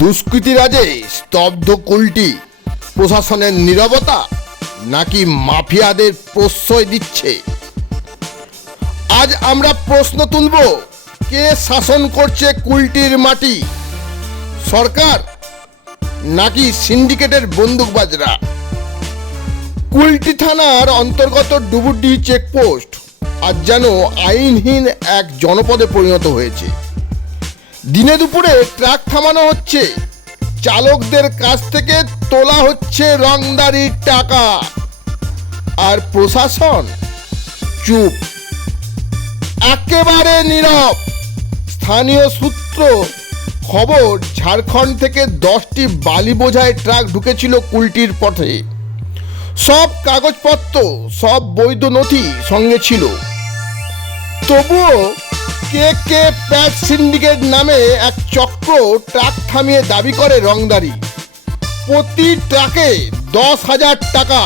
দুষ্কৃতিরাজে স্তব্ধ কুলটি। প্রশাসনের নিরবতা নাকি মাফিয়াদের প্রশ্রয় দিচ্ছে? আজ আমরা প্রশ্ন তুলব, কে শাসন করছে কুলটির মাটি? সরকার নাকি সিন্ডিকেটের বন্দুকবাজরা? কুলটি থানার অন্তর্গত ডুবুডি চেকপোস্ট আজ যেন আইনহীন এক জনপদে পরিণত হয়েছে। দিনে দুপুরে ট্রাক থামানো হচ্ছে। চালকদের কাছ থেকে তোলা হচ্ছে রংদারির টাকা। আর প্রশাসন চুপ। একেবারে নীরব। স্থানীয় সূত্র খবর, ঝাড়খণ্ড থেকে দশটি বালি বোঝায় ট্রাক ঢুকেছিল কুলটির পথে। সব কাগজপত্র, সব বৈধ নথি সঙ্গে ছিল। তবুও কে প্যাট সিন্ডিকেট নামে এক চক্র ট্রাক থামিয়ে দাবি করে রংদারি। প্রতি ট্রাকে দশ হাজার টাকা।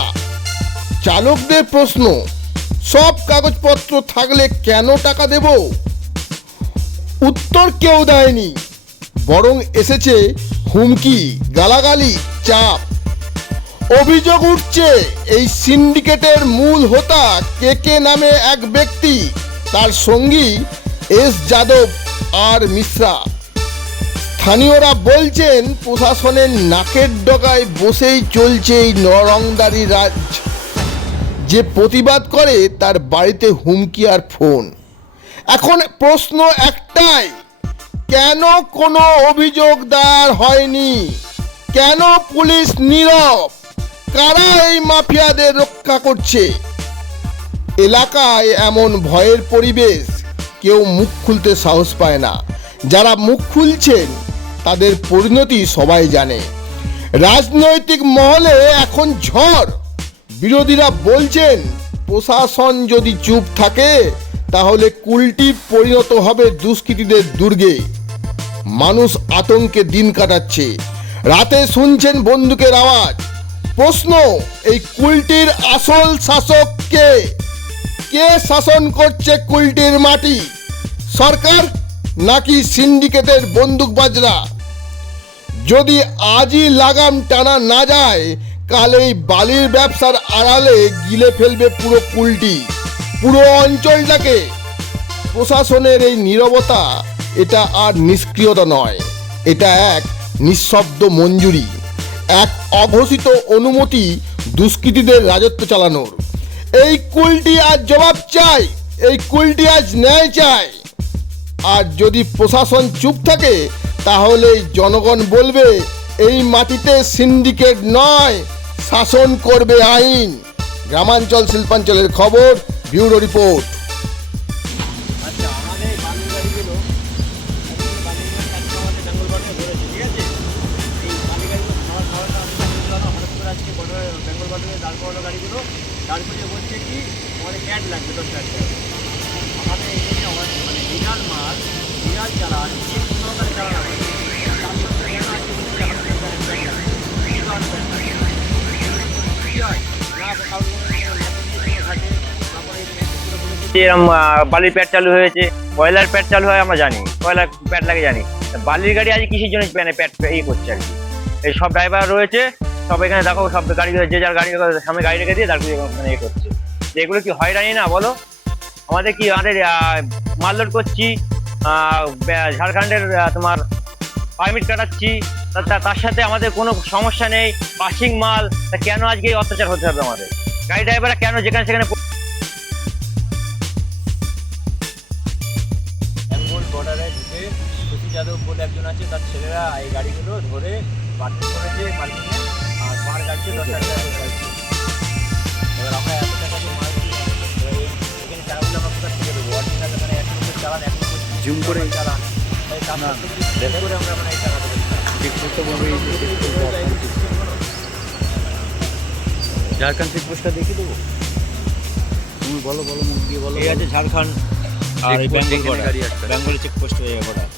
চালকদের প্রশ্ন, সব কাগজপত্র থাকলে কেন টাকা দেব? উত্তর কেউ দেয়নি, বরং এসেছে হুমকি, গালাগালি, চাপ। অভিযোগ উঠছে, এই সিন্ডিকেটের মূল হোতা কে কে নামে এক ব্যক্তি, তার সঙ্গী এস যাদব আর মিশ্রা। স্থানীয়রা বলছেন, প্রশাসনের নাকের ডগায় বসেই চলছে এই নরংদারি রাজ। যে প্রতিবাদ করে, তার বাড়িতে হুমকি আর ফোন। এখন প্রশ্ন একটাই, কেন কোনো অভিযোগ দায়ের হয়নি? কেন পুলিশ নীরব? কারা এই মাফিয়াদের রক্ষা করছে? এলাকায় এমন ভয়ের পরিবেশ। কেউ মুখ খুলতে সাহস পায় না। যারা মুখ খুলছেন, তাদের পরিণতি সবাই জানে। রাজনৈতিক মহলে এখন ঝড়। বিরোধীরা বলছেন, প্রশাসন যদি চুপ থাকে, তাহলে কুলটি পরিণত হবে দুষ্কৃতীদের দুর্গে। মানুষ আতঙ্কে দিন কাটাচ্ছে। রাতে শুনছেন বন্দুকের আওয়াজ। প্রশ্ন, এই কুলটির আসল শাসক কে? কে শাসন করছে কুলটির মাটি? সরকার নাকি সিন্ডিকেটের বন্দুকবাজরা যদি আজই লাগাম টানা না যায়, কাল এই বালির ব্যবসার আড়ালে গিলে ফেলবে পুরো কুলটি। পুরো অঞ্চলটাকে। প্রশাসনের এই নীরবতা, এটা আর নিষ্ক্রিয়তা নয়। এটা এক নিঃশব্দ মঞ্জুরি। এক অঘোষিত অনুমতি দুষ্কৃতীদের রাজত্ব চালানোর। এই কুলটি আজ জবাব চাই, এই কুলটি আজ ন্যায় চাই। আর যদি প্রশাসন চুপ থাকে তাহলে জনগণ বলবে, এই মাটিতে সিন্ডিকেট নয়, শাসন করবে আইন। গ্রামাঞ্চল শিল্পাঞ্চলের খবর, ব্যুরো রিপোর্ট। আচ্ছা গাড়িগুলো। করিয়ে বলছে কি আমাদের ক্যাট লাগবে দশ হাজার টাকা। আমাদের এখানে মানে বিরাল মাল বিরাল চালান তারপরে বালির প্যাড চালু হয়েছে? কয়লার প্যাড চালু হয়, আমরা জানি। কয়লার প্যাড লাগে জানি। বালির গাড়ি আজ কিসের জন্য প্যানে এই করছে আর কি? এই সব ড্রাইভার রয়েছে। সব এখানে দেখো, সব গাড়ি যে যার গাড়ি সামনে গাড়ি রেখে দিয়ে তারপরে ওখানে ইয়ে করছে। এগুলো কি হয়রানি না, বলো? আমাদের কি আমাদের মাল লোড করছি ঝাড়খণ্ডের তোমার পারমিট কাটাচ্ছি তার সাথে আমাদের কোনো সমস্যা নেই, পাসিং মাল, তা কেন আজকে অত্যাচার হতে হবে আমাদের? গাড়ি ড্রাইভাররা কেন যেখানে সেখানে বর্ডারে ঢুকে যাদব বলে একজন আছে, তার ছেলেরা এই গাড়িগুলো ধরে করেছে আর মার গাড়িতে দশ হাজার টাকা করে এবার আমরা এত টাকা দিয়ে এখানে আমরা কোথা থেকে দেবো অরিজিনাল মানে এক নম্বর চালান এক নম্বর জুম করে চালান। তাই করে আমরা মানে এই টাকা দেবো ঝাড়খণ্ড চেকপোস্টটা দেখিয়ে দেবো? তুমি বলো বলো মুখ দিয়ে বলো এই আছে ঝাড়খণ্ড আর বেঙ্গল। বেঙ্গল চেকপোস্ট হয়ে বর্ডার